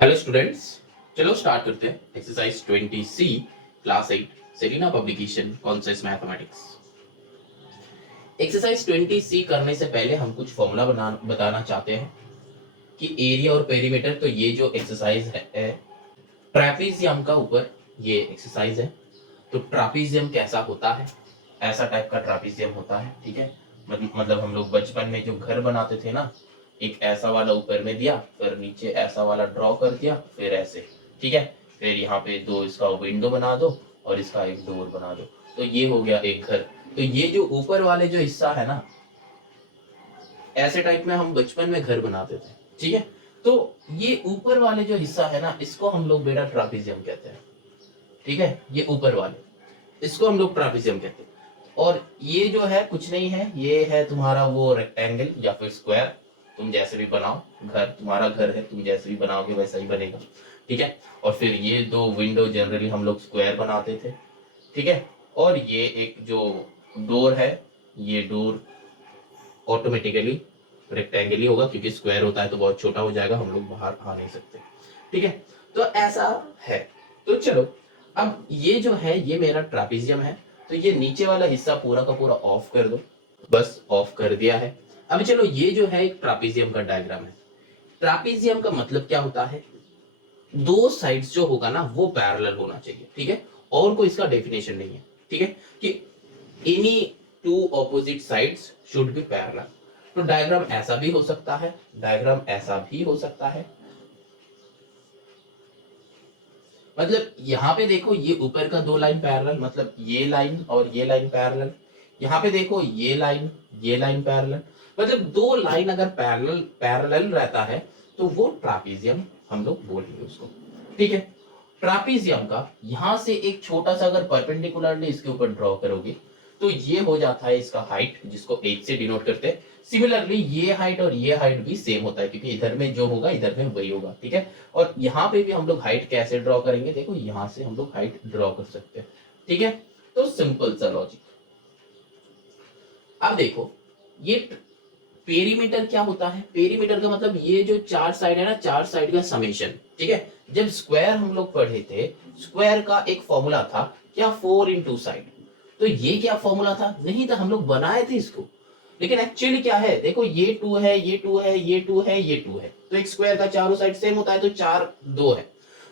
Hello students, चलो start करते हैं exercise 20C class 8 Selina publication concepts mathematics. Exercise 20C करने से पहले हम कुछ फॉर्मूला बताना चाहते हैं कि एरिया और पेरीमीटर। तो ये जो एक्सरसाइज है ट्रापेजियम का ऊपर ये एक्सरसाइज है। तो ट्रापेजियम कैसा होता है, ऐसा टाइप का ट्रापेजियम होता है, ठीक है। मतलब हम लोग बचपन में जो घर बनाते थे ना, एक ऐसा वाला ऊपर में दिया, फिर नीचे ऐसा वाला ड्रॉ कर दिया, फिर ऐसे, ठीक है। फिर यहाँ पे दो इसका विंडो बना दो और इसका एक डोर बना दो, तो ये हो गया एक घर। तो ये जो ऊपर वाले जो हिस्सा है ना, ऐसे टाइप में हम बचपन में घर बनाते थे, ठीक है। तो ये ऊपर वाले जो हिस्सा है ना, इसको हम लोग बेटा ट्रापेजियम कहते हैं, ठीक है। ये ऊपर वाले, इसको हम लोग ट्रापेजियम कहते हैं। और ये जो है कुछ नहीं है, ये है तुम्हारा वो रेक्टेंगल या फिर स्क्वायर, तुम जैसे भी बनाओ, घर तुम्हारा घर है, तुम जैसे भी बनाओगे वैसा ही बनेगा, ठीक है। और फिर ये दो विंडो जनरली हम लोग स्क्वायर बनाते थे, ठीक है। और ये एक जो डोर है, ये डोर ऑटोमेटिकली रेक्टेंगल ही होगा, क्योंकि स्क्वायर होता है तो बहुत छोटा हो जाएगा, हम लोग बाहर आ नहीं सकते, ठीक है। तो ऐसा है। तो चलो, अब ये जो है ये मेरा ट्रापेजियम है, तो ये नीचे वाला हिस्सा पूरा का पूरा ऑफ कर दो, बस ऑफ कर दिया है। अब चलो, ये जो है एक ट्रापेजियम का डायग्राम है। ट्रापेजियम का मतलब क्या होता है, दो साइड्स जो होगा ना वो पैरेलल होना चाहिए, ठीक है। और कोई इसका डेफिनेशन नहीं है, ठीक है, कि any two opposite sides should be parallel. तो डायग्राम ऐसा भी हो सकता है, डायग्राम ऐसा भी हो सकता है। मतलब यहाँ पे देखो, ये ऊपर का दो लाइन पैरेलल, मतलब ये लाइन और ये लाइन पैरेलल। यहाँ पे देखो ये लाइन पैरेलल, मतलब दो लाइन अगर पैरेलल पैरेलल रहता है तो वो ट्रापेजियम हम लोग बोलेंगे उसको, ठीक है। ट्रापेजियम का यहाँ से एक छोटा सा अगर परपेंडिकुलरली इसके ऊपर ड्रॉ करोगे तो ये हो जाता है इसका हाइट, जिसको h से डिनोट करते हैं। सिमिलरली ये हाइट और ये हाइट भी सेम होता है, क्योंकि इधर में जो होगा इधर में वही होगा, ठीक है। और यहाँ पे भी हम लोग हाइट कैसे ड्रॉ करेंगे, देखो यहाँ से हम लोग हाइट ड्रॉ कर सकते हैं, ठीक है। तो सिंपल सा लॉजिक। अब देखो, ये पेरीमीटर क्या होता है, पेरीमीटर का मतलब ये जो चार साइड है ना, चार साइड का समेशन, ठीक है। जब स्क्वायर हम लोग पढ़े थे, स्क्वायर का एक फॉर्मूला था क्या, 4 इंटू साइड। तो ये क्या फॉर्मूला था, नहीं था, हम लोग बनाए थे इसको। लेकिन एक्चुअली क्या है, देखो ये 2 है, ये 2 है, ये 2 है, ये 2 है, तो एक स्क्वायर का चारों साइड सेम होता है, तो 4 2 है।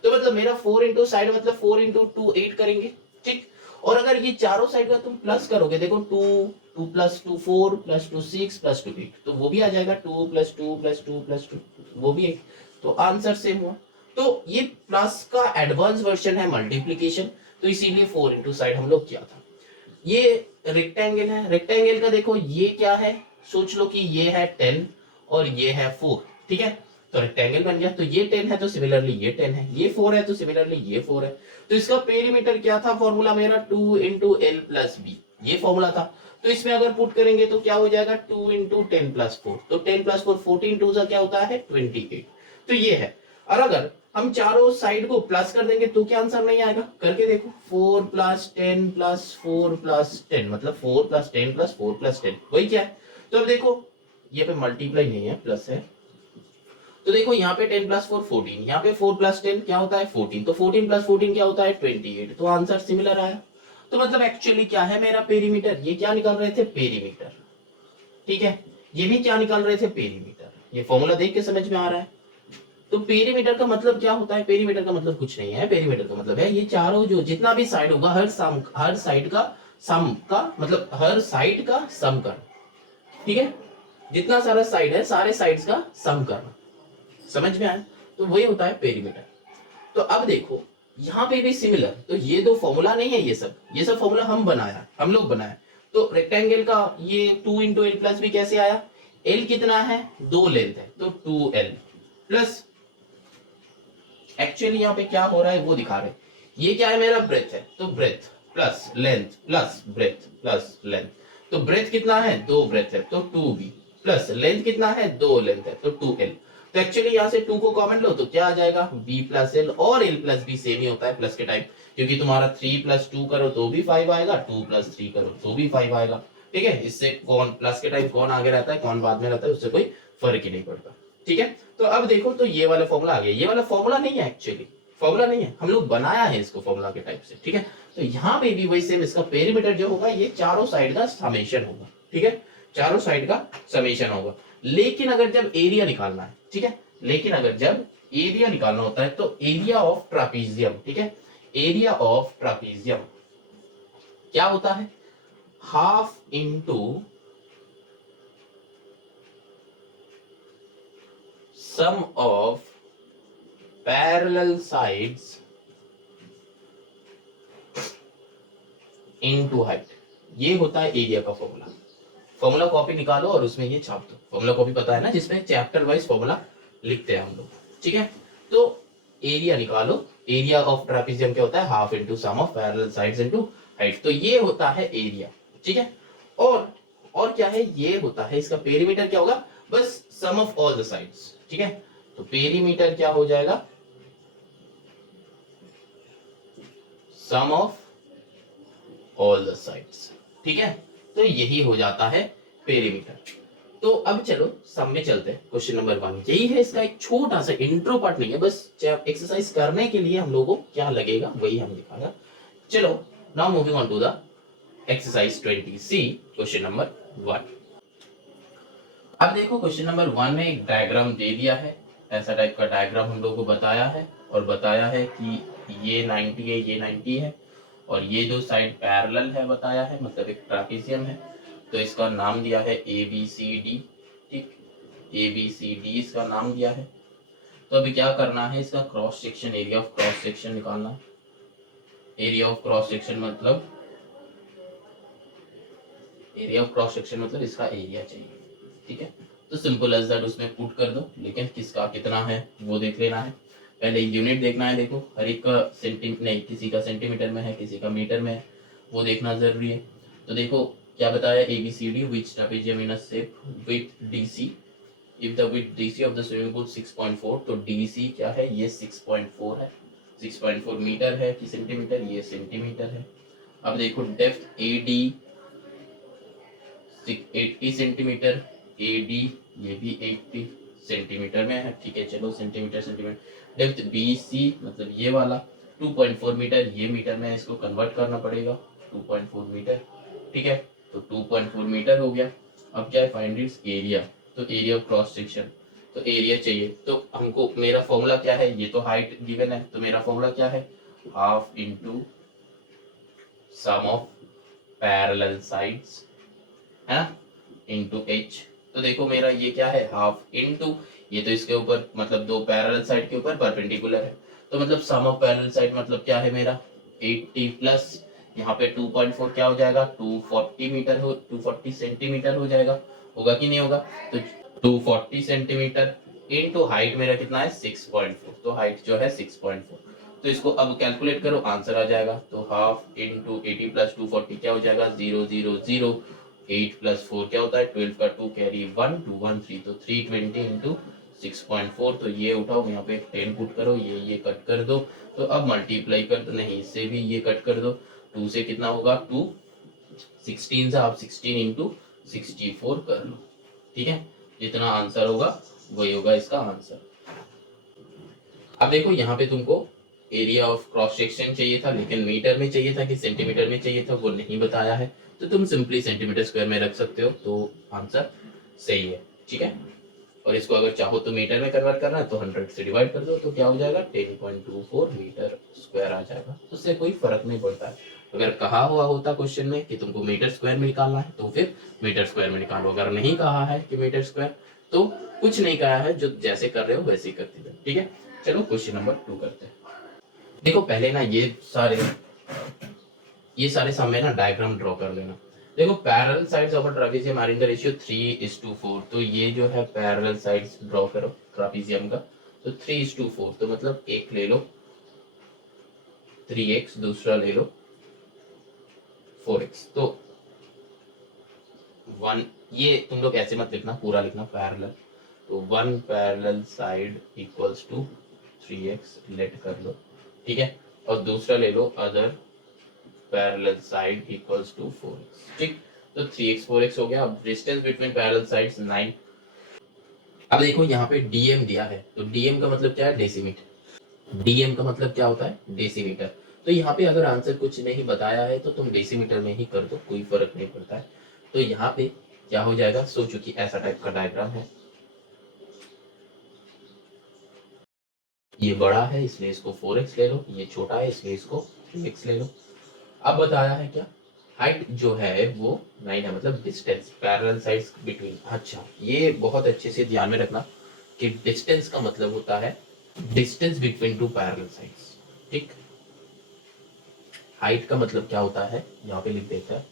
तो मतलब मेरा 4 इंटू साइड मतलब 4 इंटू 2 8 करेंगे, ठीक। और अगर ये चारों साइड का तुम प्लस करोगे, देखो 2 2 प्लस 2 4 प्लस 2 6 प्लस 2 8, तो वो भी आ जाएगा 2 प्लस 2 प्लस 2 प्लस 2, वो भी 8। तो आंसर सेम हुआ। तो ये प्लस का एडवांस वर्जन है मल्टीप्लीकेशन, तो इसीलिए 4 इंटू साइड हम लोग किया था। ये रेक्टेंगल है, रेक्टेंगल का देखो ये क्या है, सोच लो कि ये है 10 और ये है 4, ठीक है। तो रेक्टेंगल बन गया। तो ये 10 है तो सिमिलरली ये 10 है, ये 4 है तो सिमिलरली ये 4 है। तो इसका पेरीमीटर क्या था फॉर्मूला मेरा, 2 इंटू एल प्लस बी, ये फॉर्मूला था। तो इसमें अगर पुट करेंगे तो क्या हो जाएगा, 2 इंटू 10 प्लस 4, तो 10 प्लस 4 14 टू क्या होता है 28। तो ये है। और अगर हम चारों साइड को प्लस कर देंगे तो क्या आंसर नहीं आएगा, करके देखो, 4 प्लस 10 प्लस 4 प्लस 10, मतलब 4 प्लस 10 प्लस 4 प्लस 10, वही क्या है। तो अब देखो ये पे मल्टीप्लाई नहीं है, प्लस है। तो देखो यहाँ पे 10 प्लस 4 14, यहाँ पे 4 प्लस 10 क्या होता है 14, तो 14 प्लस 14 क्या होता है 28, तो आंसर सिमिलर आया। तो मतलब एक्चुअली क्या है मेरा पेरीमीटर, ये क्या निकाल रहे थे पेरीमीटर, ठीक है। ये भी क्या निकाल रहे थे पेरीमीटर, ये फॉर्मूला देख के समझ में आ रहा है। तो पेरीमीटर का मतलब क्या होता है, पेरीमीटर का मतलब कुछ नहीं है, पेरीमीटर का मतलब है ये चारों जो जितना भी साइड होगा हर साइड का सम का, मतलब हर साइड का सम करना, ठीक है। जितना सारा साइड है सारे साइड्स का सम करना, समझ में आया। तो वही होता है पेरीमीटर। तो अब देखो यहाँ पे भी सिमिलर, तो ये दो फॉर्मूला नहीं है, ये सब फॉर्मूला हम लोग बनाया। तो रेक्टेंगल का ये 2 इंटू एल प्लस बी कैसे आया, एल कितना है, 2 लेंथ है तो 2l प्लस, एक्चुअली यहाँ पे क्या हो रहा है वो दिखा रहे, ये क्या है मेरा ब्रेथ है तो breadth plus length plus breadth plus length, तो ब्रेथ कितना है 2 ब्रेथ है तो 2b प्लस लेंथ कितना है 2 लेंथ है तो 2l। तो एक्चुअली यहाँ से 2 को कॉमन लो तो क्या आ जाएगा b प्लस l, और l प्लस b सेम ही होता है प्लस के टाइम, क्योंकि तुम्हारा 3 प्लस 2 करो तो भी 5 आएगा, 2 प्लस 3 करो तो भी 5 आएगा। ठीक है, इससे कौन प्लस के टाइम कौन आगे रहता है कौन बाद में रहता है उससे कोई फर्क ही नहीं पड़ता। ठीक है, तो अब देखो तो ये वाला फॉर्मूला आ गया, ये वाला फॉर्मूला नहीं है, एक्चुअली फॉर्मूला नहीं है, हम लोग बनाया है इसको फॉर्मूला के टाइप से। ठीक है, तो यहाँ पे भी वही सेम, इसका पेरीमीटर जो होगा ये चारों साइड का समेशन होगा। ठीक है, चारों साइड का समेशन होगा, लेकिन अगर जब एरिया निकालना है, ठीक है, लेकिन अगर जब एरिया निकालना होता है तो एरिया ऑफ ट्रापीजियम, ठीक है, एरिया ऑफ ट्रापीजियम क्या होता है, half into sum of parallel sides into height, ये होता है एरिया का फॉर्मूला। फॉर्मूला कॉपी निकालो और उसमें ये छाप दो, फॉर्मूला कॉपी पता है ना जिसमें चैप्टर वाइज फॉर्मूला लिखते हैं हम लोग। ठीक है, तो एरिया निकालो, एरिया ऑफ ट्रापीजियम क्या होता है, half into sum of parallel sides into height, तो ये होता है एरिया। ठीक है, और क्या है, ये होता है इसका पेरीमीटर क्या होगा, बस सम ऑफ ऑल द साइड्स। ठीक है, तो पेरीमीटर क्या हो जाएगा, सम ऑफ ऑल द साइड्स। ठीक है, तो यही हो जाता है पेरीमीटर। तो अब चलो सब में चलते हैं, क्वेश्चन नंबर 1 यही है, इसका एक छोटा सा इंट्रो पार्ट नहीं है, बस एक्सरसाइज करने के लिए हम लोगों को क्या लगेगा वही हम दिखाएगा। चलो now moving on to the exercise 20C question number 1। अब देखो क्वेश्चन नंबर 1 में एक डायग्राम दे दिया है, ऐसा टाइप का डायग्राम हम लोगों को बताया है, और बताया है कि ये 90 है, ये 90 है, और ये जो साइड पैरेलल है बताया है, मतलब एक ट्रापीजियम है, तो इसका नाम दिया है ABCD। ठीक, ABCD इसका नाम दिया है। तो अभी क्या करना है, इसका cross section, area of cross section निकालना है। एरिया ऑफ क्रॉस सेक्शन मतलब, एरिया ऑफ क्रॉस सेक्शन मतलब इसका एरिया चाहिए। ठीक है, तो सिंपल एज दैट उसमें पुट कर दो, लेकिन किसका कितना है वो देख लेना है, पहले यूनिट देखना है। देखो हर एक का सेंटीमीटर नहीं, किसी का सेंटीमीटर में है, किसी का मीटर में है, वो देखना जरूरी है। तो देखो क्या बताया, ABCD which trapezium in a shape with DC, if the width DC of the swimming pool 6.4, तो DC क्या है, ये 6.4 है, 6.4 मीटर है कि सेंटीमीटर, ये सेंटीमीटर है। अब देखो डेप्थ AD 80 सेंटीमीटर, AD ये भी 80 सेंटीमीटर में है। ठीक है, चलो सेंटीमीटर सेंटीमीटर, डेप्थ BC मतलब ये वाला 2.4 मीटर, ये मीटर में इसको कन्वर्ट करना पड़ेगा, 2.4 मीटर। ठीक है, तो 2.4 मीटर हो गया। अब क्या है, फाइंड इट्स एरिया, तो एरिया ऑफ क्रॉस सेक्शन, तो एरिया चाहिए, तो हमको मेरा फॉर्मूला क्या है, ये तो हाइट गिवन है, तो मेरा फॉर्मूला क्या है, half into sum of parallel sides है ना, इंटू h। तो देखो मेरा ये क्या है, हाफ इंटू, ये तो इसके ऊपर मतलब दो पैरेलल साइड के ऊपर परपेंडिकुलर है, तो मतलब सम ऑफ पैरेलल साइड मतलब क्या है मेरा 80 प्लस यहाँ पे 2.4 क्या हो जाएगा, 240 मीटर हो, 240 सेंटीमीटर हो जाएगा, होगा कि नहीं होगा, तो 240 सेंटीमीटर इनटू हाइट मेरा कितना है 6.4, तो हाइट जो है 6.4, तो इसको अब कैलकुलेट करो आंसर आ जाएगा, तो हाफ इंटू 80 प्लस 240 क्या हो जाएगा 0 0 0, 8 प्लस 4 क्या होता है 12 का 2 कैरी 1 2 1 3, तो 320 इंटू 6.4, तो ये उठाओ यहाँ पे 10 पुट करो, ये कट कर दो, तो अब मल्टीप्लाई कर दो, नहीं इससे भी ये कट कर दो, 2 से कितना होगा 2, 16 से आप 16 इंटू 64 कर लो। ठीक है, जितना आंसर होगा वही होगा इसका आंसर। अब देखो यहाँ पे तुमको एरिया ऑफ क्रॉस सेक्शन चाहिए था, लेकिन मीटर में चाहिए था कि सेंटीमीटर में चाहिए था वो नहीं बताया है, तो तुम सिंपली सेंटीमीटर स्क्वायर में रख सकते हो, तो आंसर सही है। ठीक है, और इसको अगर चाहो तो मीटर में कन्वर्ट करना है तो 100 से डिवाइड कर दो, तो क्या हो जाएगा 10.24 मीटर स्क्वायर आ जाएगा, उससे कोई फर्क नहीं पड़ता है। अगर कहा हुआ होता क्वेश्चन में कि तुमको मीटर स्क्वायर में निकालना है तो फिर मीटर स्क्वायर में निकालो, अगर नहीं कहा है कि मीटर स्क्वायर तो कुछ नहीं कहा है, जो जैसे कर रहे हो वैसे ही करते जाओ। ठीक है, चलो क्वेश्चन नंबर 2 करते हैं। देखो पहले ना ये सारे सामने ना डायग्राम ड्रॉ कर लेना, देखो parallel sides of a trapezium are in the ratio 3:4, तो ये जो है पैरेलल साइड्स ड्रॉ करो ट्रापेजियम का, तो 3:4, तो मतलब एक ले लो 3x, दूसरा ले लो 4x, तो 1, ये तुम लोग ऐसे मत लिखना, पूरा लिखना पैरेलल, तो 1 parallel side equals to 3x, let कर लो, ठीक है, और दूसरा ले लो other parallel side equals to 4x, ठीक, तो 3x 4x हो गया। अब डिस्टेंस बिटवीन पैरेलल साइड्स 9। अब देखो यहाँ पे dm दिया है, तो dm का मतलब क्या है, डेसीमीटर। dm का मतलब क्या होता है, डेसीमीटर। तो यहाँ पे अगर आंसर कुछ नहीं बताया है तो तुम डेसीमीटर में ही कर दो, कोई फर्क नहीं पड़ता है। तो यहाँ पे क्या हो जाएगा, सोचो कि ऐसा टाइप का डायग्राम है, ये बड़ा है इसलिए इसको 4x ले लो, ये छोटा है इसलिए इसको 3x ले लो। अब बताया है क्या, हाइट जो है वो 9 है, मतलब डिस्टेंस पैरेलल साइड्स बिटवीन। अच्छा, ये बहुत अच्छे से ध्यान में रखना कि डिस्टेंस का मतलब होता है distance between two parallel sides, ठीक। हाइट का मतलब क्या होता है, यहाँ पे लिख देता है,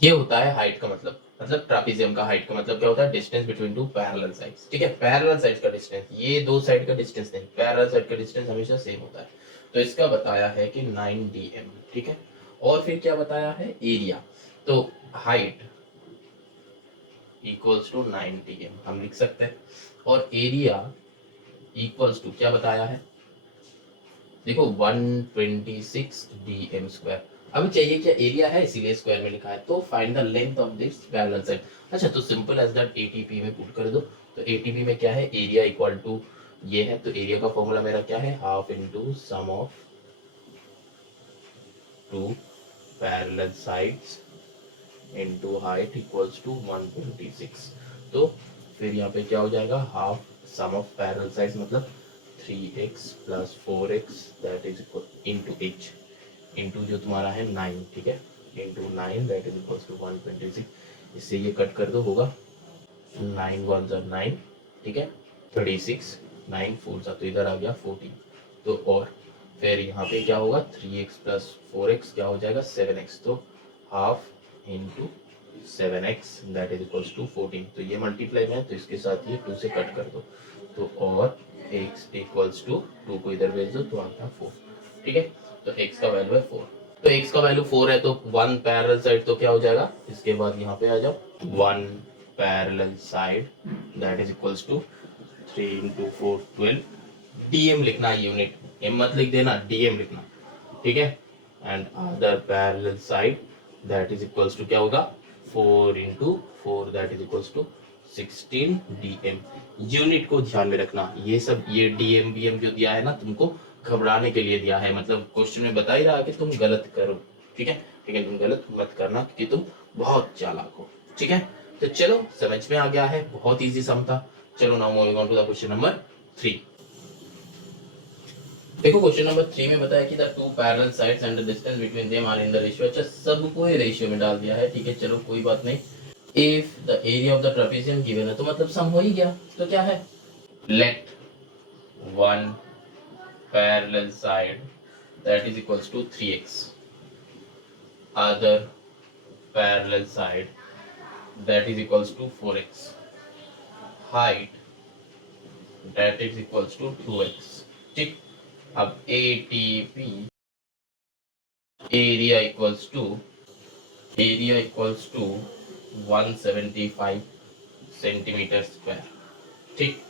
ये होता है हाइट का मतलब ट्रापेजियम का हाइट का मतलब क्या होता है, distance between two parallel sides, ठीक है। पैरेलल साइड्स का डिस्टेंस, ये दो साइड का डिस्टेंस नहीं, पैरेलल साइड का डिस्टेंस हमेशा सेम होता है। तो इसका बताया है कि 9 dm, ठीक है। और फिर क्या बताया है, एरिया, तो हाइट इक्वल्स टू 9 dm हम लिख सकते हैं, और एरिया इक्वल्स टू क्या बताया है, देखो 126 dm स्क्वायर। अब चाहिए क्या, एरिया है इसीलिए स्क्वायर में लिखा है, तो find the length of this parallel side. अच्छा, तो सिंपल एज दैट एटीपी में पुट कर दो, तो एटीपी में क्या है, एरिया इक्वल टू ये है, तो एरिया का फॉर्मूला मेरा क्या है, half into sum of two parallel sides into height equals to 126। तो फिर यहाँ पे क्या हो जाएगा, half sum of parallel sides मतलब 3x plus 4x that is equal into h into जो तुम्हारा है 9, ठीक है, into 9 that is equals to 126। इससे ये कट कर दो, होगा 9 1 जा 9, ठीक है, 36, 9 4 जा, तो इधर आ गया 14। तो और फिर यहाँ पे क्या होगा, 3x प्लस 4x क्या हो जाएगा 7x, तो half into 7x that is equals to 14। तो ये मल्टीप्लाई में है तो इसके साथ ये 2 से कट कर दो, तो और x इक्वल्स टू 2 को इधर भेज दो तो आ गया 4, ठीक है। तो x का वैल्यू है 4, तो x का वैल्यू 4 है, तो 1 पैरेलल साइड तो क्या हो जाएगा, इसके बाद यहाँ पे आ जाओ 1 parallel side that is equals to 3 into 4 12, dm लिखना यूनिट, m मत लिख देना, dm लिखना, ठीक है। And other parallel side that is equals to क्या होगा, 4 into 4 that is equals to 16 dm। Unit को ध्यान में रखना, ये सब ये dm bm जो दिया है ना तुमको घबराने के लिए दिया है, मतलब क्वेश्चन में बता ही रहा है कि तुम गलत करो, ठीक है, लेकिन तुम गलत मत करना क्योंकि तुम बहुत चालाक हो, ठीक है। तो चलो समझ में आ गया है, बहुत इजी सम था। चलो now moving on to the question number 3। देखो क्वेश्चन नंबर 3 में बताया कि the two parallel sides and the distance between them are in the ratio. अच्छा, सबको ही रेशियो में डाल दिया है, ठीक है, चलो कोई बात नहीं। If the area of the trapezium given है, तो मतलब सम हो ही गया, तो क्या है, let one parallel side that is equals to 3x, other parallel side that is equals to 4x, height that is equals to 2x, ठीक। अब ATP area equals to 175 centimetre square, ठीक।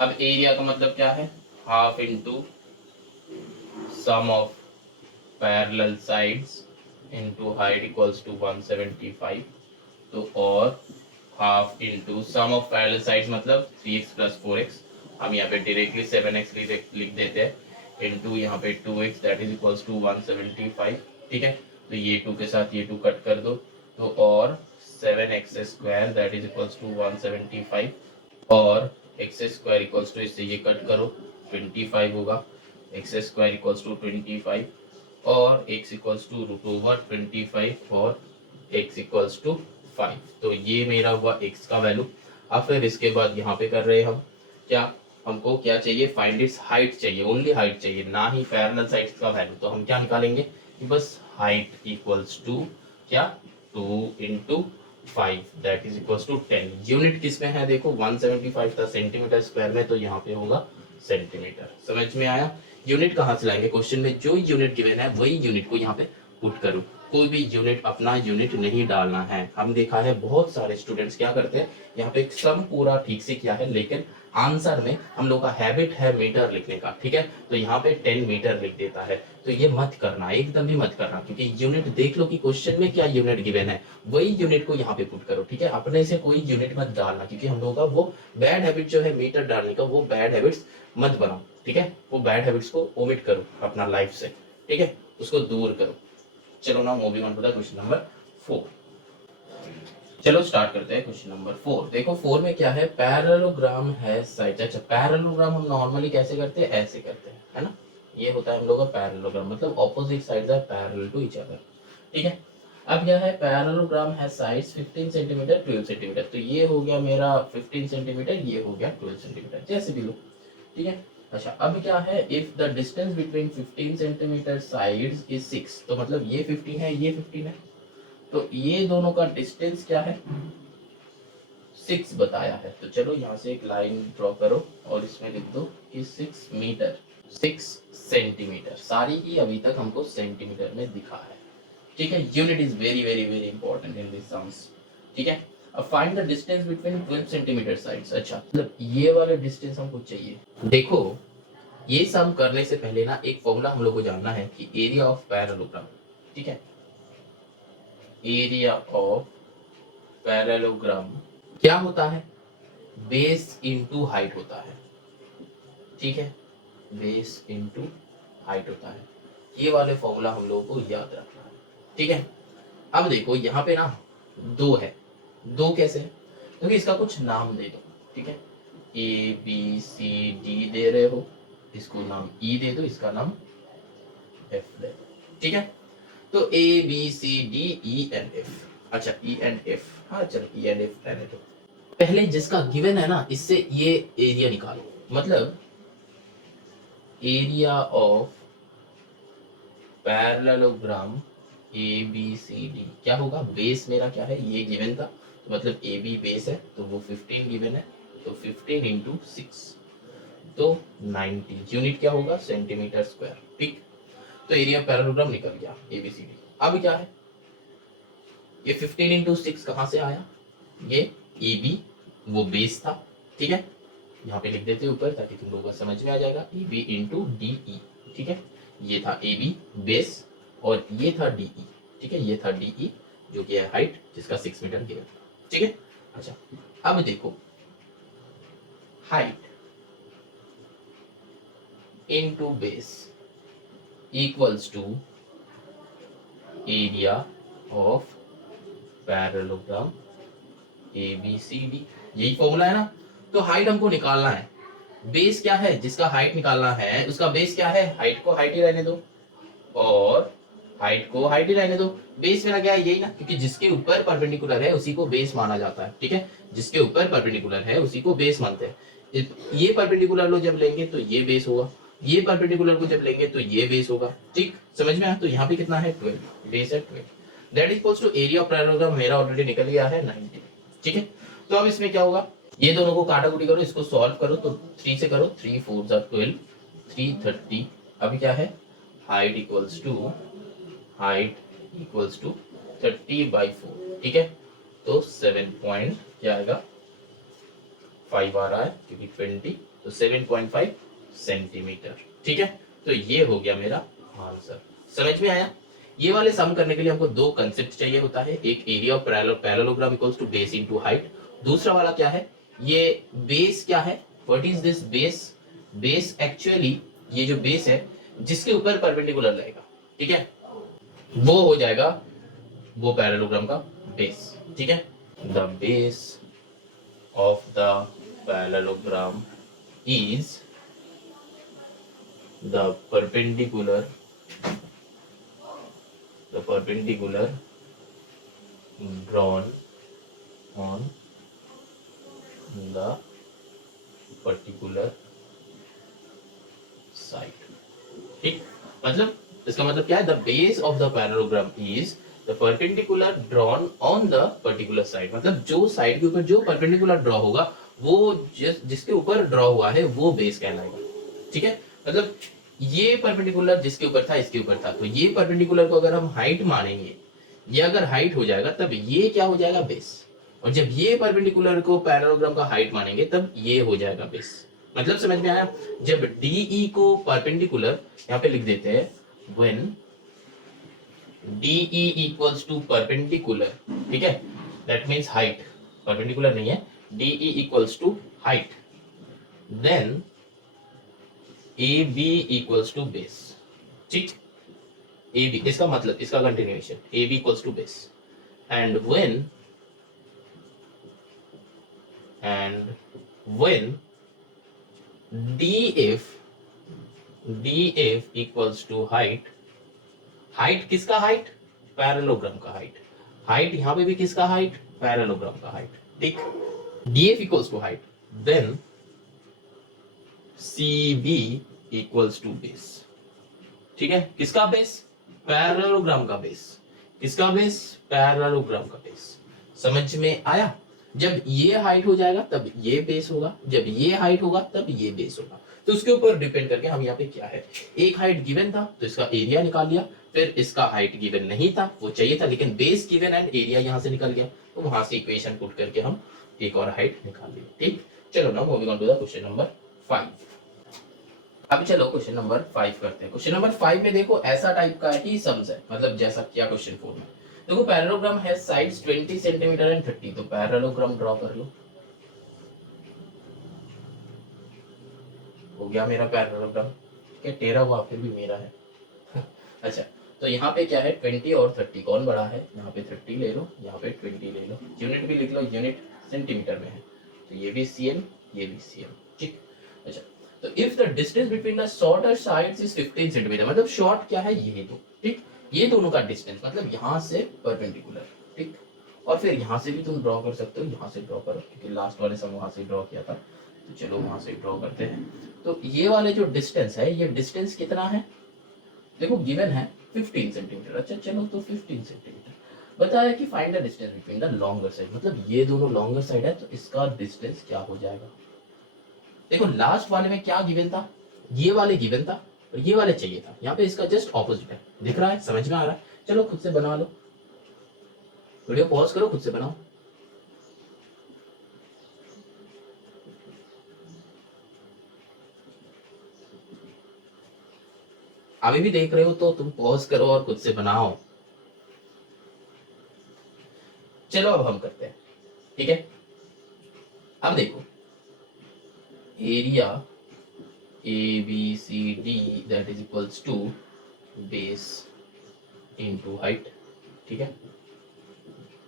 अब एरिया का मतलब क्या है, half into sum of parallel sides into height equals to 175, तो और half into sum of parallel sides मतलब 3x प्लस 4x, हम यहाँ पे डायरेक्टली 7x लिख देते हैं, इंटू यहाँ पे 2x that is equals to 175, ठीक है। तो ये 2 के साथ ये 2 कट कर दो, तो और 7x square that is equals to 175, और x स्क्वायर इक्वल्स टू इससे ये कट करो 25 होगा, एक्स स्क्वायर इक्वल्स टू 25, और x equals to root over 25 और x इक्वल्स टू 5। तो ये मेरा हुआ x का वैल्यू। अब फिर इसके बाद यहाँ पे कर रहे हैं हम क्या, हमको क्या चाहिए, फाइंड इट्स हाइट चाहिए, ओनली हाइट चाहिए, ना ही पैरेलल साइड्स का वैल्यू। तो हम क्या निकालेंगे कि बस हाइट इक्वल्स टू क्या 2 into 5 that is equal to 10। Unit किस में है देखो 175 था सेंटीमीटर स्क्वायर में, तो यहाँ पे होगा सेंटीमीटर। समझ में आया? यूनिट कहाँ से लाएंगे? क्वेश्चन में जो यूनिट गिवन है वही यूनिट को यहाँ पे पुट करो। कोई भी यूनिट अपना यूनिट नहीं डालना है। हम देखा है बहुत सारे स्टूडेंट्स क्या करते हैं, यहाँ पे एक सम पूरा ठीक से किया है लेकिन आंसर में हम लोग का हैबिट है मीटर लिखने का, ठीक है, तो यहाँ पे 10 मीटर लिख देता है। तो ये मत करना, एकदम भी मत करना, क्योंकि यूनिट देख लो कि क्वेश्चन में क्या यूनिट गिवन है वही यूनिट को यहाँ पे पुट करो, ठीक है। अपने से कोई यूनिट मत डालना, क्योंकि हम लोगों का वो बैड हैबिट जो है मीटर डालने का, वो बैड हैबिट्स मत बनाओ, ठीक है। वो बैड हैबिट्स को ओमिट करो अपना लाइफ से, ठीक है, उसको दूर करो। चलो ना moving on to the question number 4। चलो स्टार्ट करते हैं क्वेश्चन नंबर 4। देखो 4 में क्या है, पैरेललोग्राम है साइड। अच्छा, पैरेललोग्राम हम नॉर्मली कैसे करते हैं, ऐसे करते हैं, है ना। ये होता है हम लोग का पैरेललोग्राम, मतलब opposite sides are parallel to each other, ठीक है। अब क्या है, पैरेललोग्राम है साइड्स 15 सेंटीमीटर 12 सेंटीमीटर, तो ये हो गया मेरा 15 सेंटीमीटर, ये हो गया 12 सेंटीमीटर, जैसे भी लो, ठीक है। अच्छा, अब क्या है, if the distance between 15 centimetre sides is 6, तो मतलब ये 15 है, ये 15 है, तो ये दोनों का डिस्टेंस क्या है, 6 बताया है। तो चलो यहाँ से एक लाइन ड्रॉ करो और इसमें लिख दो कि 6 मीटर 6 सेंटीमीटर। सारी ही अभी तक हमको सेंटीमीटर में दिखा है, ठीक है। Unit is very very very important in this sums, ठीक है। अब find the distance between 12 centimetre sides. अच्छा, मतलब ये वाला डिस्टेंस हमको चाहिए। देखो ये सम करने से पहले ना एक फॉर्मूला हम लोग को जानना है कि एरिया ऑफ पैरेललोग्राम, ठीक है, एरिया ऑफ पैरेललोग्राम क्या होता है, बेस इनटू हाइट होता है, ठीक है, बेस इनटू हाइट होता है। ये वाले फॉर्मूला हम लोगों को याद रखना है, ठीक है। अब देखो यहाँ पे ना 2 है, 2 कैसे है, क्योंकि इसका कुछ नाम दे दो, ठीक है। ए बी सी डी दे रहे हो, इसको नाम ई दे दो, इसका नाम एफ दे दो, ठीक है। तो A B C D E and F. अच्छा, ई एंड एफ, हाँ चलो ई एंड एफ रहने दो। पहले जिसका गिवन है ना, इससे ये एरिया निकालो, मतलब area of parallelogram A B C D क्या होगा, बेस मेरा क्या है, ये गिवन था, तो मतलब ए बी बेस है, तो वो 15 गिवन है, तो 15 इंटू 6 तो 90। यूनिट क्या होगा, सेंटीमीटर स्क्वायर, ठीक। तो एरिया पैरेललोग्राम निकल गया एबीसीडी। अब क्या है, ये 15 इंटू 6 कहां से आया, ये ए बी वो बेस था, ठीक है, यहाँ पे लिख देते ऊपर ताकि तुम लोगों को समझ में आ जाएगा, A B into D E, ठीक है। ये था ए बी बेस और ये था डी ई, ठीक है, ये था डी ई जो कि है हाइट, जिसका 6 मीटर गिवन था, ठीक है। अच्छा, अब देखो height into base equals to area of parallelogram ABCD, यही फॉर्मूला है ना। तो हाइट हमको निकालना है, बेस क्या है, जिसका हाइट निकालना है उसका बेस क्या है, हाइट को हाइट ही रहने दो और हाइट को हाइट ही रहने दो। बेस मेरा क्या है, यही ना, क्योंकि जिसके ऊपर परपेंडिकुलर है उसी को बेस माना जाता है, ठीक है। जिसके ऊपर परपेंडिकुलर है उसी को बेस मानते हैं। ये परपेंडिकुलर लो जब लेंगे तो ये बेस होगा, ये परपेंडिकुलर को जब लेंगे तो ये बेस होगा, ठीक, समझ में आया। तो यहाँ पे कितना है 12, बेस है 12, that is equals to area of parallelogram मेरा ऑलरेडी निकल गया है 90, ठीक है। तो अब इसमें क्या होगा, ये दोनों को काटाकुटी करो, इसको सॉल्व करो, तो 3 से करो, 3 4 12 330। अभी क्या है, हाइट इक्वल्स टू 30/4, ठीक है। तो 7 पॉइंट क्या आएगा 5 आ रहा है क्योंकि 20, तो 7.5 सेंटीमीटर, ठीक है। तो ये हो गया मेरा आंसर, समझ में आया। ये वाले सम करने के लिए हमको 2 कंसेप्ट चाहिए होता है, एक area of parallelogram equals to base into height, दूसरा वाला क्या है, ये बेस क्या है, what is this base, base actually ये जो बेस है जिसके ऊपर परपेंडिकुलर रहेगा, ठीक है, वो हो जाएगा वो पैरेललोग्राम का बेस, ठीक है। The base of the parallelogram is the perpendicular drawn on the particular side, ठीक। मतलब इसका मतलब क्या है, the base of the parallelogram is the perpendicular drawn on the particular side, मतलब जो साइड के ऊपर जो परपेंडिकुलर ड्रॉ होगा वो जिसके ऊपर ड्रॉ हुआ है वो बेस कहलाएगा। ठीक है, मतलब ये परपेंडिकुलर जिसके ऊपर था इसके ऊपर था, तो ये परपेंडिकुलर को अगर हम हाइट मानेंगे, ये अगर हाइट हो जाएगा तब ये क्या हो जाएगा, बेस। और जब ये परपेंडिकुलर को पैरेललोग्राम का हाइट मानेंगे तब ये हो जाएगा बेस। मतलब समझ में आया? जब DE को परपेंडिकुलर यहाँ पे लिख देते हैं, when DE equals to perpendicular, ठीक है, दैट मीन्स हाइट, परपेंडिकुलर नहीं है, DE equals to height, then AB equals to base. ठीक, AB इसका मतलब इसका continuation, AB equals to base, and when DF equals to height, height किसका height, parallelogram का हाइट, हाइट यहाँ पे भी किसका हाइट, पैरेललोग्राम का हाइट। ठीक, DF equals to height, then CB equals to base. ठीक है, किसका बेस, पैरेललोग्राम का बेस, किसका बेस, पैरेललोग्राम का बेस। समझ में आया? जब ये हाइट हो जाएगा तब ये बेस होगा, जब ये हाइट होगा तब ये बेस होगा। तो उसके ऊपर डिपेंड करके हम यहाँ पे क्या है, एक हाइट गिवन था तो इसका एरिया निकाल लिया, फिर इसका हाइट गिवन नहीं था, वो चाहिए था लेकिन बेस गिवन एंड एरिया यहाँ से निकल गया, तो वहां से इक्वेशन पुट करके हम एक और हाइट निकाल ली। ठीक, चलो ना moving on to the question number 5। अब चलो क्वेश्चन नंबर 5 करते हैं। क्वेश्चन नंबर 5 में देखो ऐसा टाइप का ही सम्स है, मतलब जैसा किया क्वेश्चन 4 में। देखो पैरेललोग्राम है साइड्स 20 सेंटीमीटर एंड 30, तो पैरेललोग्राम ड्रॉ कर लो। हो गया मेरा पैरेललोग्राम, क्या टेढ़ा हुआ फिर भी मेरा है। अच्छा, तो यहाँ पे क्या है 20 और 30, कौन बड़ा है, यहाँ पे 30 ले लो, यहाँ पे 20 ले लो, यूनिट भी लिख लो, यूनिट सेंटीमीटर में है, तो ये भी cm, ये भी cm। ठीक, अच्छा, तो if the distance between the shorter sides is 15 centimetre, मतलब शॉर्ट क्या है, ये दो। ठीक, ये दोनों का डिस्टेंस मतलब यहाँ से परपेंडिकुलर। ठीक, और फिर यहाँ से भी तुम ड्रॉ कर सकते हो, यहाँ से ड्रॉ करो, क्योंकि लास्ट वाले सम वहां से ड्रॉ किया था, तो चलो वहां से ड्रॉ करते हैं। तो ये वाले जो डिस्टेंस है, ये डिस्टेंस कितना है, देखो गिवन है 15 सेंटीमीटर। अच्छा चलो, तो 15 सेंटीमीटर बताया कि find the distance between the longer side, मतलब ये दोनों लॉन्गर साइड है, तो इसका डिस्टेंस क्या हो जाएगा। देखो लास्ट वाले में क्या गिवन था, ये वाले गिवन था और ये वाले चाहिए था, यहाँ पे इसका जस्ट ऑपोजिट है। दिख रहा है, समझ में आ रहा है? चलो खुद से बना लो, वीडियो पॉज करो, खुद से बनाओ। अभी भी देख रहे हो तो तुम पॉज करो और खुद से बनाओ। चलो अब हम करते हैं, ठीक है। अब देखो area ABCD that is equals to base into height. ठीक है,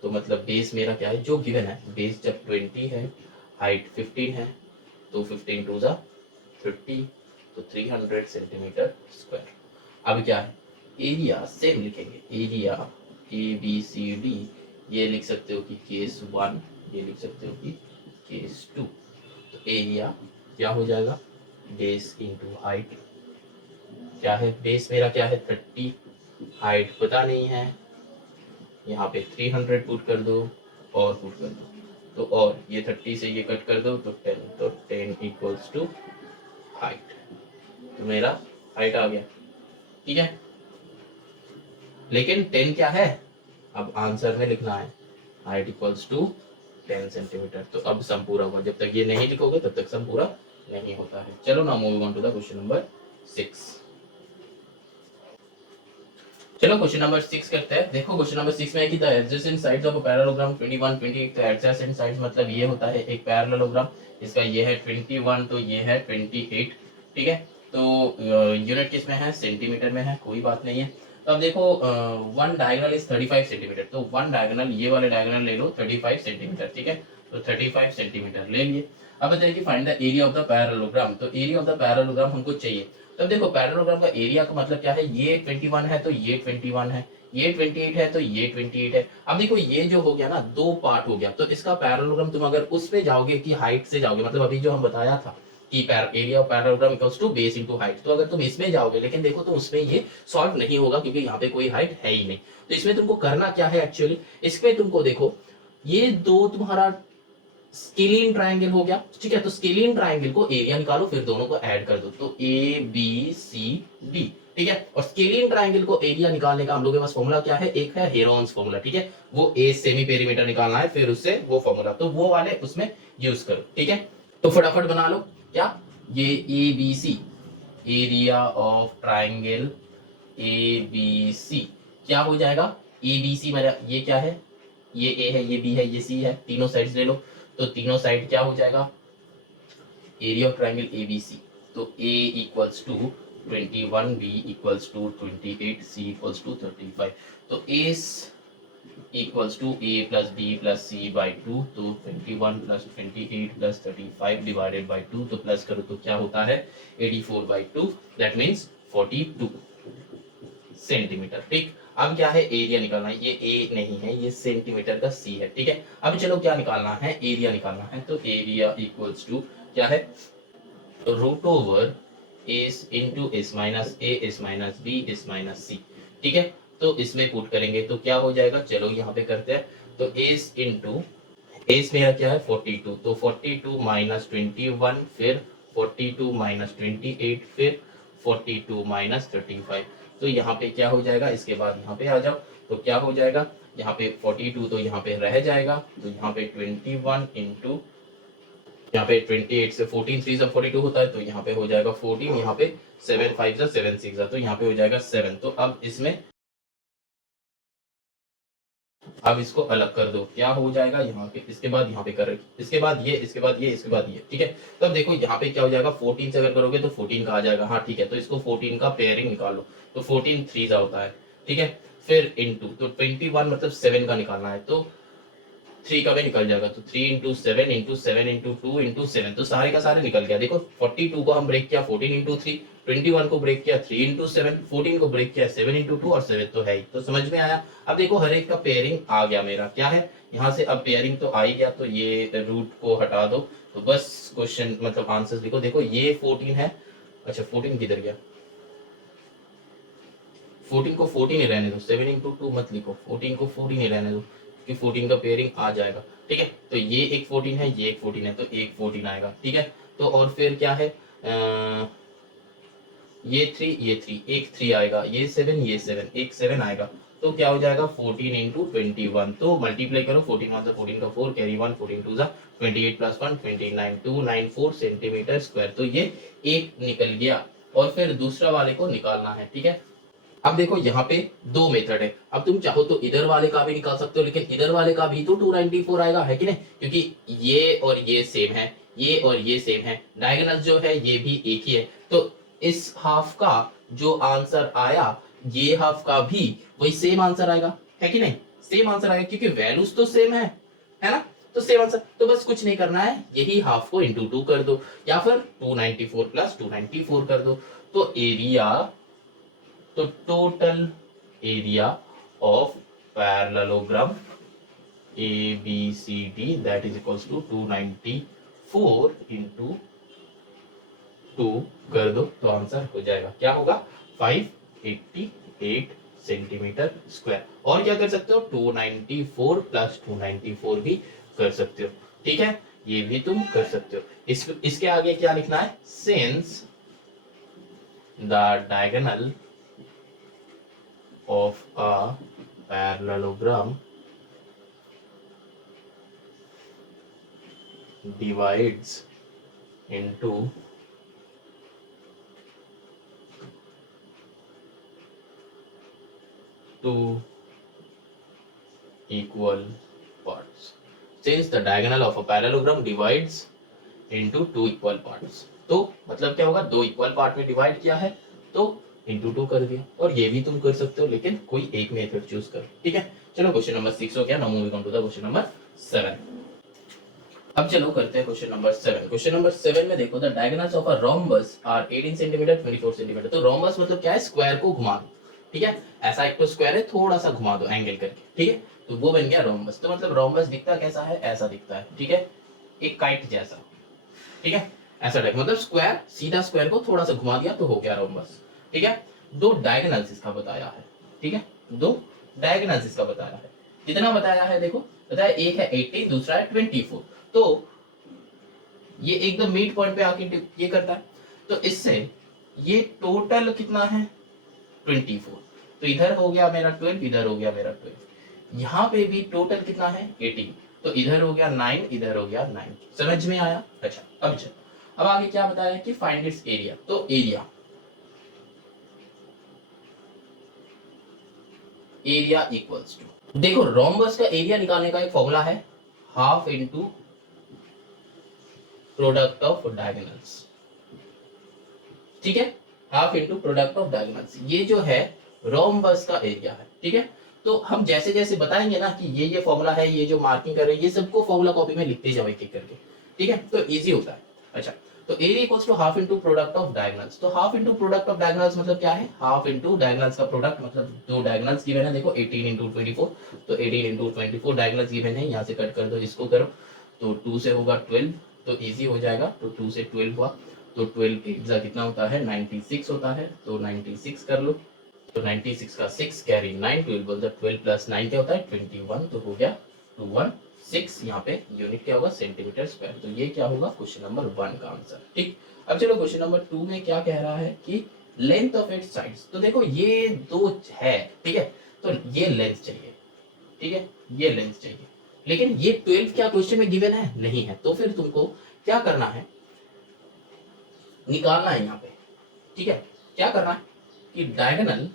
तो मतलब बेस मेरा क्या है, जो गिवन है, बेस जब 20 है, हाइट 15 है, तो 15 टू ज़ा 30, तो 300 सेंटीमीटर स्क्वायर। अब क्या है, एरिया सेम लिखेंगे, एरिया ABCD, ये लिख सकते हो कि केस 1, ये लिख सकते हो कि केस 2। तो एरिया क्या हो जाएगा, बेस इंटू हाइट। क्या है, बेस मेरा क्या है 30, हाइट पता नहीं है, यहाँ पे 300 पुट कर दो और पुट कर दो, तो और ये 30 से ये कट कर दो तो 10, तो 10 इक्वल्स टू हाइट, तो मेरा हाइट आ गया। ठीक है, लेकिन 10 क्या है, अब आंसर में लिखना है हाइट इक्वल्स टू 10 सेंटीमीटर। तो अब सम पूरा हुआ, जब तक ये नहीं लिखोगे तब तक सम पूरा नहीं होता है। चलो ना move on to the question number 6। चलो क्वेश्चन नंबर 6 करते हैं। देखो क्वेश्चन नंबर 6 में है कि the adjacent sides of a parallelogram 21, 28, तो एडजेसेंट साइड्स मतलब ये होता है एक पैरेललोग्राम, इसका ये है 21, तो ये है 28। ठीक है, तो यूनिट किस में है, सेंटीमीटर में है, कोई बात नहीं है। तो अब देखो वन डायगोनल इज 35 सेंटीमीटर, तो वन डायगोनल, ये वाले डायगोनल ले लो 35 सेंटीमीटर। ठीक है, तो 35 सेंटीमीटर ले लिए। अब बताइए कि find the area of the parallelogram, तो एरिया ऑफ द पैरेललोग्राम हमको चाहिए। तो देखो पैरेललोग्राम का एरिया का मतलब क्या है, ये 21 है तो ये 21 है, ये 28 है तो ये 28 है। अब देखो ये जो हो गया ना, दो पार्ट हो गया, तो इसका पैरेललोग्राम तुम अगर उस पे जाओगे कि हाइट से जाओगे, मतलब अभी जो हम बताया था कि area of parallelogram equals to base into height. तो अगर तुम इसमें जाओगे, लेकिन देखो तो उसमें ये सॉल्व नहीं होगा क्योंकि यहाँ पे कोई हाइट है ही नहीं। तो इसमें तुमको करना क्या है एक्चुअली, इसमें तुमको देखो ये दो तुम्हारा स्केलिन ट्रायंगल हो गया, ठीक है। तो स्केलिन ट्रायंगल को एरिया निकालो, फिर दोनों को ऐड कर दो, तो ए बी सी डी, ठीक है। और स्केलिन ट्रायंगल को एरिया निकालने का हम लोग के पास फॉर्मूला क्या है, एक है हेरोन्स फॉर्मूला, ठीक है। वो ए सेमी पेरीमीटर निकालना है, फिर उससे वो फॉर्मूला, तो वो वाले उसमें यूज करो, ठीक है। तो फटाफट बना लो, क्या ये A B C, area of triangle A B C क्या हो जाएगा, ए बी सी मेरा ये क्या है, ये ए है, ये बी है, ये सी है, तीनों साइड्स ले लो। तो तीनों साइड क्या हो जाएगा, एरिया ऑफ ट्रायंगल एबीसी, तो a equals to 21, b equals to 28, c equals to 35। तो a equals to a plus b plus c by 2, तो 21 प्लस 28 प्लस 35 डिवाइडेड बाई 2, तो प्लस करो तो क्या होता है 84/2, दैट मीन्स 42 सेंटीमीटर, ठीक। अब क्या है, एरिया निकालना है, ये ए नहीं है, ये सेंटीमीटर का सी है, ठीक है। अब चलो क्या निकालना है, एरिया निकालना है, तो एरिया इक्वल्स टू क्या है, root over s into s minus a s minus b s minus c, ठीक है। तो इसमें पुट करेंगे तो क्या हो जाएगा, चलो यहाँ पे करते हैं। तो एस इंटू एस मेरा क्या है 42, तो 42 माइनस 21, फिर 42 माइनस 28, फिर 42 माइनस 35। तो यहाँ पे क्या हो जाएगा, इसके बाद यहाँ पे आ जाओ, तो क्या हो जाएगा, यहाँ पे 42 तो यहाँ पे रह जाएगा, तो यहाँ पे 21 इंटू यहाँ पे 28 से 14 3 से 42 होता है, तो यहाँ पे हो जाएगा 14, यहाँ पे 7 5 से 7 6, तो यहाँ पे हो जाएगा 7। तो अब इसमें अब इसको अलग कर दो, क्या हो जाएगा यहाँ पे, इसके बाद यहाँ पे कर, इसके बाद ये, इसके बाद ये, इसके बाद ये, ठीक है। तो अब देखो यहाँ पे क्या हो जाएगा, 14 से अगर करोगे तो 14 का आ जाएगा, हाँ ठीक है। तो इसको 14 का पेयरिंग निकाल लो, तो 14 3 होता है, ठीक है। फिर इंटू, तो 21 मतलब 7 का निकालना है, तो 3 का भी निकल जाएगा, तो 3 इंटू 7 इंटू 7 इंटू 2 इंटू 7, तो सारे का सारे निकल गया। देखो 42 को हम ब्रेक किया 14 इंटू 3, 21 को ब्रेक किया 3 इंटू 7, 14 को ब्रेक किया 7 इंटू 2, और 7 तो है ही। तो समझ में आया। अब देखो हर एक का पेयरिंग आ गया, मेरा क्या है यहाँ से, अब पेयरिंग तो आ ही गया, तो ये रूट को हटा दो, तो बस क्वेश्चन मतलब आंसर लिखो। देखो ये 14 है, अच्छा 14 किधर गया, 14 को 14 ही रहने दो, 7 इंटू 2 मत लिखो, 14 को 14 ही रहने दो, कि 14 का पेयरिंग आ जाएगा, ठीक है। तो ये एक 14 है, ये एक 14 है, तो एक 14 आएगा, ठीक है। तो और फिर क्या है, ये 3 ये 3, एक 3 आएगा, ये 7 ये 7, एक 7 आएगा, तो क्या हो जाएगा 14 इंटू 21, तो मल्टीप्लाई करो, 14 1 14 का 4 कैरी 1, 14 2 28 प्लस 1 29, 294 सेंटीमीटर स्क्वायर। तो ये एक निकल गया, और फिर दूसरा वाले को निकालना है, ठीक है। अब देखो यहाँ पे दो मेथड है, अब तुम चाहो तो इधर वाले का भी निकाल सकते हो, लेकिन इधर वाले का भी तो 294 आएगा, है कि नहीं, क्योंकि ये और ये सेम है, ये और ये सेम है, डायगोनल जो है ये भी एक ही है। तो इस हाफ का जो आंसर आया, ये हाफ का भी वही सेम आंसर आएगा, है कि नहीं, सेम आंसर आएगा, क्योंकि वैल्यूज तो सेम है ना, तो सेम आंसर। तो बस कुछ नहीं करना है, यही हाफ को इंटू 2 कर दो, या फिर 294 प्लस 294 कर दो, तो एरिया, तो total area of parallelogram ABCD that is equals to 294 into 2 कर दो, तो आंसर हो जाएगा, क्या होगा 588 सेंटीमीटर स्क्वायर। और क्या कर सकते हो, 294 प्लस 294 भी कर सकते हो, ठीक है, ये भी तुम कर सकते हो। इसके आगे क्या लिखना है, since the diagonal of a parallelogram divides into two equal parts. Since the diagonal of a parallelogram divides into two equal parts, तो मतलब क्या होगा, दो इक्वल पार्ट में डिवाइड किया है तो इंटू 2 कर दिया। और ये भी तुम कर सकते हो, लेकिन कोई एक मेथड चूज करो, ठीक है। चलो क्वेश्चन नंबर 6 हो गया, now moving on to the question number 7। अब चलो करते हैं क्वेश्चन नंबर 7। क्वेश्चन नंबर 7 में देखो, the diagonals of a rhombus are 18 centimetre 24 centimetre. तो रोम्बस मतलब क्या है, स्क्वायर को घुमा दो, ठीक है, ऐसा एक तो स्क्वायर है, थोड़ा सा घुमा दो एंगल करके, ठीक है, तो वो बन गया रोम्बस। तो मतलब रोम्बस दिखता कैसा है, ऐसा दिखता है, ठीक है, एक काइट जैसा, ठीक है, ऐसा टाइप, मतलब स्क्वायर, सीधा स्क्वायर को थोड़ा सा घुमा दिया तो हो गया रोम्बस। ठीक है, दो डायगोनल्स इसका बताया है। ठीक है, दो डायगोनल्स इसका बताया है। कितना बताया है देखो, बताया एक है 18, दूसरा है 24। तो ये एकदम मिड पॉइंट पे आके ये करता है, तो इससे ये टोटल कितना है 24। तो इधर हो गया मेरा 12, इधर हो गया मेरा 12, यहाँ पे भी टोटल कितना है 18, तो इधर हो गया 9, इधर हो गया 9। समझ में आया? अच्छा, अब चलो, अब आगे क्या बताया कि फाइंड इट्स एरिया। तो एरिया इक्वल्स टू, देखो रोम्बस का एरिया निकालने का एक फॉर्मूला है, half into product of diagonals. ठीक है, half into product of diagonals, ये जो है रोम्बस का एरिया है। ठीक है, तो हम जैसे जैसे बताएंगे ना कि ये फॉर्मूला है, ये जो मार्किंग कर रहे हैं, ये सबको फॉर्मूला कॉपी में लिखते जाओ एक एक करके। ठीक है, तो इजी होता है। अच्छा, तो area equals to half into product of diagonals. तो half into product of diagonals मतलब क्या है, हाफ इनटू डायगोनल्स का प्रोडक्ट, मतलब दो डायगोनल्स गिवन है देखो 18 इनटू 24, तो 18 इनटू 24 डायगोनल्स गिवन है, यहाँ से कट कर दो, इसको करो तो 2 से होगा 12, तो इजी हो जाएगा। तो 2 से 12 हुआ, तो 12 एग्जा कितना होता है 96 होता है, तो 96 कर लो, तो 96 का 6 कैरी 9, 12 बोल दो, 12 प्लस 9 क्या होता है 21, तो हो गया 216। यहाँ पे यूनिट क्या होगा सेंटीमीटर स्क्वायर। तो ये क्या होगा क्वेश्चन नंबर 1 का आंसर। ठीक, अब चलो क्वेश्चन नंबर 2 में क्या कह रहा है कि लेंथ ऑफ इट्स साइड्स। तो देखो ये दो है, ठीक है, तो ये लेंथ चाहिए। ठीक है, ये लेंथ चाहिए, लेकिन ये 12 क्या क्वेश्चन में गिवन है नहीं है, तो फिर तुमको क्या करना है, निकालना है यहाँ पे। ठीक है, क्या करना है कि डायगोनल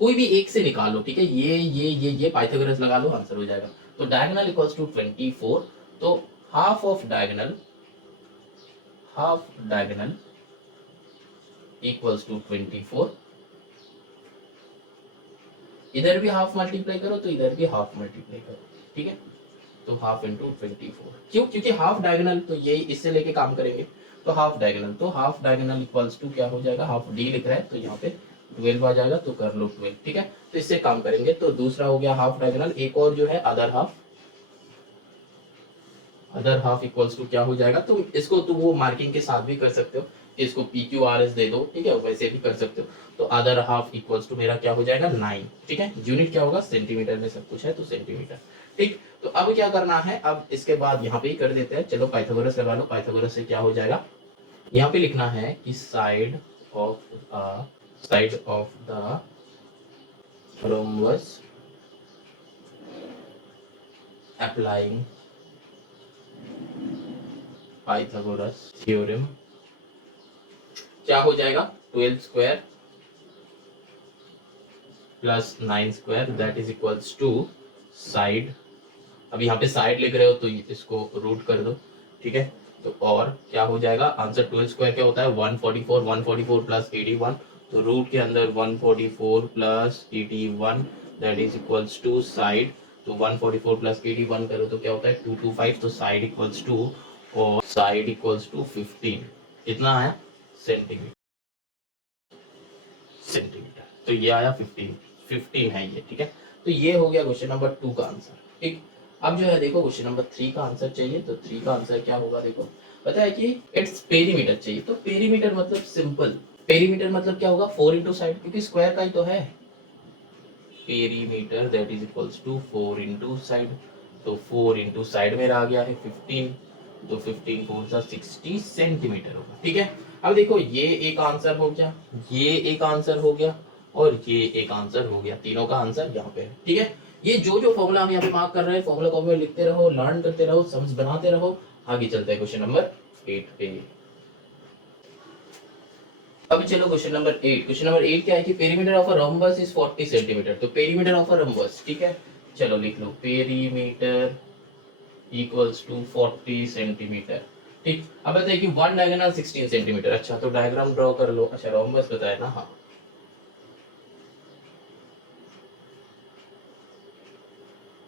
कोई भी एक से निकाल लो। ठीक है, ये पाइथागोरस लगा लो, आंसर हो जाएगा। तो डायगोनल इक्वल्स टू 24, तो half of diagonal equals to 24। इधर भी हाफ मल्टीप्लाई करो, तो इधर भी हाफ मल्टीप्लाई करो। ठीक है, तो हाफ इंटू 24, क्यों, क्योंकि हाफ डायगोनल, तो ये इससे लेके काम करेंगे, तो हाफ डायगोनल, तो हाफ डायगोनल इक्वल्स टू क्या हो जाएगा, हाफ डी लिख रहा है तो यहाँ पे 12 आ जाएगा, तो कर लो 12। ठीक है, तो इससे काम करेंगे। तो दूसरा हो गया हाफ डायगोनल, एक और जो है अदर हाफ इक्वल्स टू क्या हो जाएगा, तो इसको तो वो मार्किंग के साथ भी कर सकते हो, इसको पी क्यू आर एस दे दो। ठीक है, वैसे भी कर सकते हो। तो अदर हाफ इक्वल्स टू मेरा क्या हो जाएगा 9। ठीक है, यूनिट क्या होगा सेंटीमीटर में सब कुछ है, तो सेंटीमीटर। ठीक, तो अब क्या करना है, अब इसके बाद यहाँ पे ही कर देते हैं। चलो पाइथागोरस लगा लो, पाइथागोरस से क्या हो जाएगा, यहाँ पे लिखना है कि side of the rhombus applying Pythagoras theorem क्या हो जाएगा, 12 square plus 9 square that is equals to side, अब यहाँ पे साइड लिख रहे हो तो इसको रूट कर दो। ठीक है, तो और क्या हो जाएगा आंसर, 12 स्क्वायर क्या होता है 144, 144 प्लस 81, तो रूट के अंदर 144 plus 81 that is equals to side, तो 144 प्लस 81 करो तो क्या होता है 225, तो साइड इक्वल्स टू, और साइड इक्वल्स टू 15, कितना आया सेंटीमीटर, तो ये आया 15 है ये। ठीक है, तो ये हो गया क्वेश्चन नंबर 2 का आंसर। ठीक, अब जो है देखो क्वेश्चन नंबर 3 का आंसर चाहिए, तो 3 का आंसर क्या होगा देखो, पता है कि इट्स पेरीमीटर चाहिए। तो पेरीमीटर मतलब सिंपल, पेरीमीटर मतलब क्या होगा 4 इंटू साइड, क्योंकि स्क्वायर का ही तो है, perimeter that is equals to 4 into side, तो 4 इंटू साइड मेरा आ गया है 15, तो 15 4 सा 60 सेंटीमीटर होगा। ठीक है, अब देखो ये एक आंसर हो गया, ये एक आंसर हो गया, और ये एक आंसर हो गया, तीनों का आंसर यहाँ पे है। ठीक है, ये जो फॉर्मूला हम यहाँ पे मार्क कर रहे हैं, फॉर्मूला कॉपी में लिखते रहो, लर्न करते रहो, समझ बनाते रहो, आगे चलते हैं क्वेश्चन नंबर 8 पे। अब चलो क्वेश्चन नंबर 8। क्वेश्चन नंबर 8 क्या है कि perimeter of a rhombus is 40 centimetre. तो पेरीमीटर ऑफ अ रोम्बस, ठीक है, चलो लिख लो पेरीमीटर इक्वल्स टू 40 सेंटीमीटर। ठीक, अब बताइए कि वन डायगोनल 16 सेंटीमीटर। अच्छा, तो डायग्राम ड्रॉ कर लो। अच्छा, रोम्बस बताया ना, हाँ,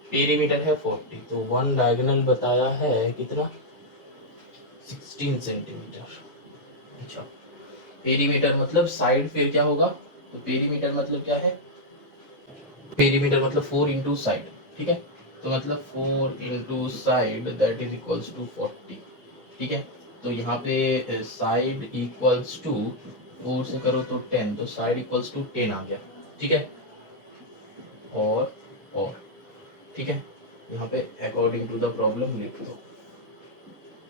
पेरीमीटर है 40, तो वन डायगोनल बताया है कितना 16 सेंटीमीटर। अच्छा, पेरीमीटर मतलब साइड, फिर क्या होगा, तो पेरीमीटर मतलब क्या है, पेरीमीटर मतलब 4 इंटू साइड। ठीक है, तो मतलब 4 into side that is equals to 40। ठीक है, तो यहाँ पे साइड इक्वल्स टू 4 से करो तो 10, तो साइड इक्वल्स टू 10 आ गया, ठीक है। और ठीक है, यहाँ पे अकॉर्डिंग टू द प्रॉब्लम लिख दो,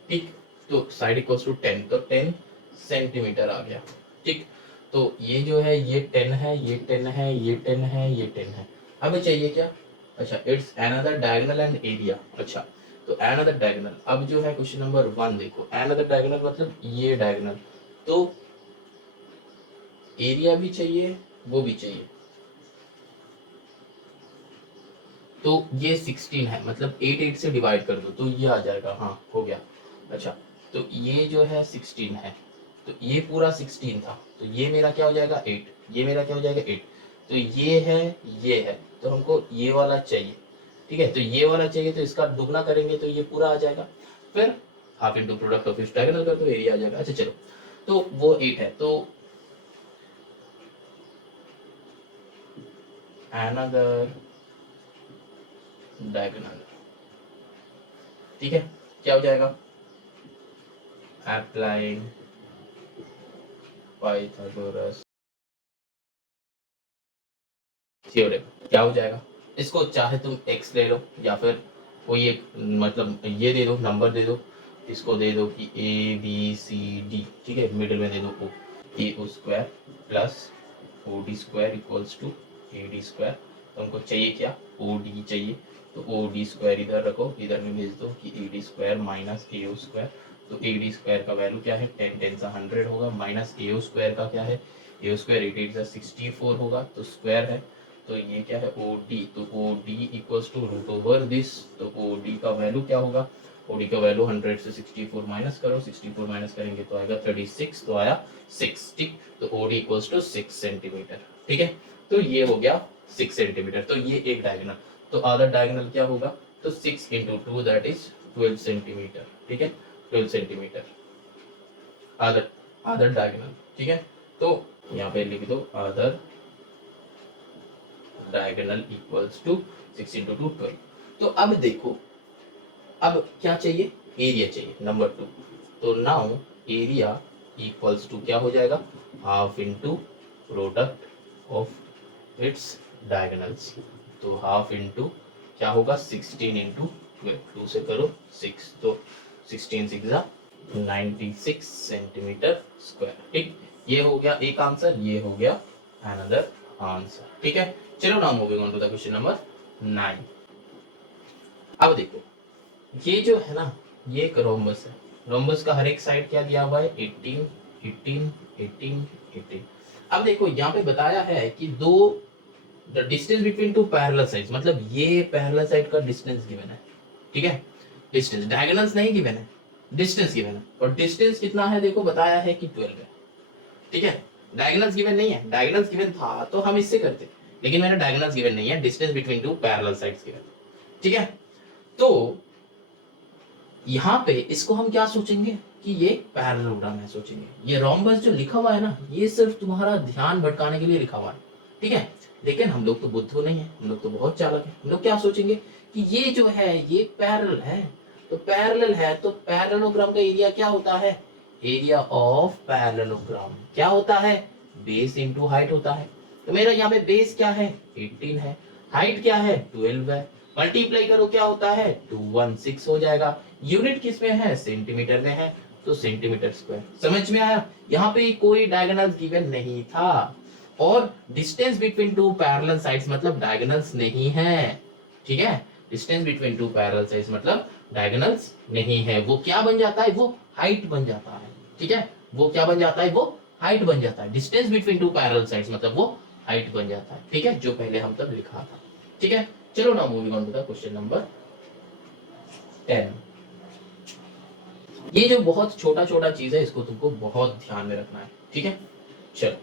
ठीक। तो साइड इक्वल्स टू 10, तो 10 सेंटीमीटर आ गया, ठीक। तो ये जो है ये 10 है, ये 10 है, ये 10 है, ये 10 है। अब चाहिए क्या, अच्छा it's another diagonal and area. अच्छा तो अनदर डायगोनल, अब जो है क्वेश्चन नंबर 1 देखो, अनदर डायगोनल मतलब ये डायगोनल, तो एरिया भी चाहिए वो भी चाहिए। तो ये 16 है, मतलब 8 से डिवाइड कर दो तो ये आ जाएगा, हाँ हो गया। अच्छा तो ये जो है 16 है, तो ये पूरा 16 था, तो ये मेरा क्या हो जाएगा 8, ये मेरा क्या हो जाएगा 8, तो ये है, तो हमको ये वाला चाहिए, ठीक है। तो ये वाला चाहिए तो इसका दुगना करेंगे तो ये पूरा आ जाएगा, फिर हाफ इंटू प्रोडक्ट ऑफ इस डायगोनल कर दो, एरिया आ जाएगा। अच्छा चलो, तो वो 8 है, तो अनदर डायगोनल, ठीक है, क्या हो जाएगा, अप्लाइंग पाइथागोरस थ्योरम, क्या हो जाएगा, इसको चाहे तुम x ले लो या फिर कोई एक मतलब ये दे दो, नंबर दे दो, इसको दे दो कि ABCD, ठीक है, मिडिल में दे दो O, AO square plus OD square equals to AD square. तो हमको चाहिए क्या, OD चाहिए, तो OD स्क्वायर इधर रखो, इधर में भेज दो कि AD square minus AO square. तो AD स्क्वायर का वैल्यू क्या है, 10 10 सा 100 होगा, माइनस AO स्क्वायर का क्या है, AO स्क्वायर 8 8 सा 64 होगा, तो स्क्वायर है, तो ये क्या है OD, तो OD equals to root over this, तो OD का वैल्यू क्या होगा, OD का वैल्यू 100 से 64 माइनस करो, 64 माइनस करेंगे तो आएगा 36, तो आया 6, ठीक। तो OD इक्वल्स टू 6 सेंटीमीटर, ठीक है। तो ये हो गया 6 सेंटीमीटर, तो ये एक डायगोनल। तो अदर डायगोनल क्या होगा, तो 6 इंटू 2 दैट इज 12 सेंटीमीटर, ठीक है, 12 सेंटीमीटर अदर डायगोनल, ठीक है। तो यहाँ पे लिख दो other diagonal equals to 6 into 2 12। तो अब देखो, अब क्या चाहिए, एरिया चाहिए, नंबर 2। तो नाउ एरिया इक्वल्स टू क्या हो जाएगा, half into product of its diagonals. तो हाफ इंटू क्या होगा, 16 इंटू 12, 2 से करो 6, तो 16 6 96 सेंटीमीटर स्क्वायर, ठीक। ये हो गया एक आंसर, ये हो गया अनदर आंसर, ठीक है। चलो now moving on to the question number 9। अब देखो, ये जो है ना, ये एक रोम्बस है, रोम्बस का हर एक साइड क्या दिया हुआ है, 18 18 18 18। अब देखो यहाँ पे बताया है कि दो the distance between two parallel sides, मतलब ये पैरेलल साइड का डिस्टेंस गिवन है, ठीक है। डिस्टेंस, डायगोनल्स नहीं गिवन है, डिस्टेंस गिवन है, और डिस्टेंस कितना है देखो बताया है कि 12 है, ठीक है। डायगोनल्स गिवन नहीं है, डायगोनल्स गिवन था तो हम इससे करते, लेकिन मैंने डायगोनल्स गिवन नहीं है, distance between two parallel sides given, ठीक है। तो यहाँ पे इसको हम क्या सोचेंगे कि ये पैरेललोग्राम है, सोचेंगे। ये रोम्बस जो लिखा हुआ है ना, ये सिर्फ तुम्हारा ध्यान भटकाने के लिए लिखा हुआ है, ठीक है। लेकिन हम लोग तो बुद्धू नहीं है, हम लोग तो बहुत चालाक है। हम लोग क्या सोचेंगे कि ये जो है ये पैरेलल है, तो पैरेलल है तो पैरेललोग्राम का एरिया क्या होता है, एरिया ऑफ पैरेललोग्राम क्या होता है, बेस इंटू हाइट होता है। तो मेरा यहाँ पे बेस क्या है, 18 है, हाइट क्या है, 12 है, मल्टीप्लाई करो क्या होता है, 216 हो जाएगा। यूनिट किस में है, सेंटीमीटर में है, तो सेंटीमीटर स्क्वायर। समझ में आया, यहाँ पे कोई डायगोनल्स गिवन नहीं था, और distance between two parallel sides मतलब डायगोनल्स नहीं है, ठीक है। Distance between two parallel sides मतलब डायगोनल्स नहीं है, वो क्या बन जाता है, वो हाइट बन जाता है, ठीक है। वो क्या बन जाता है, वो हाइट बन जाता है। Distance between two parallel sides मतलब वो हाइट बन जाता है, ठीक है, जो पहले हम तब लिखा था, ठीक है। चलो now moving on to the question number 10। ये जो बहुत छोटा छोटा चीज है, इसको तुमको बहुत ध्यान में रखना है, ठीक है। चलो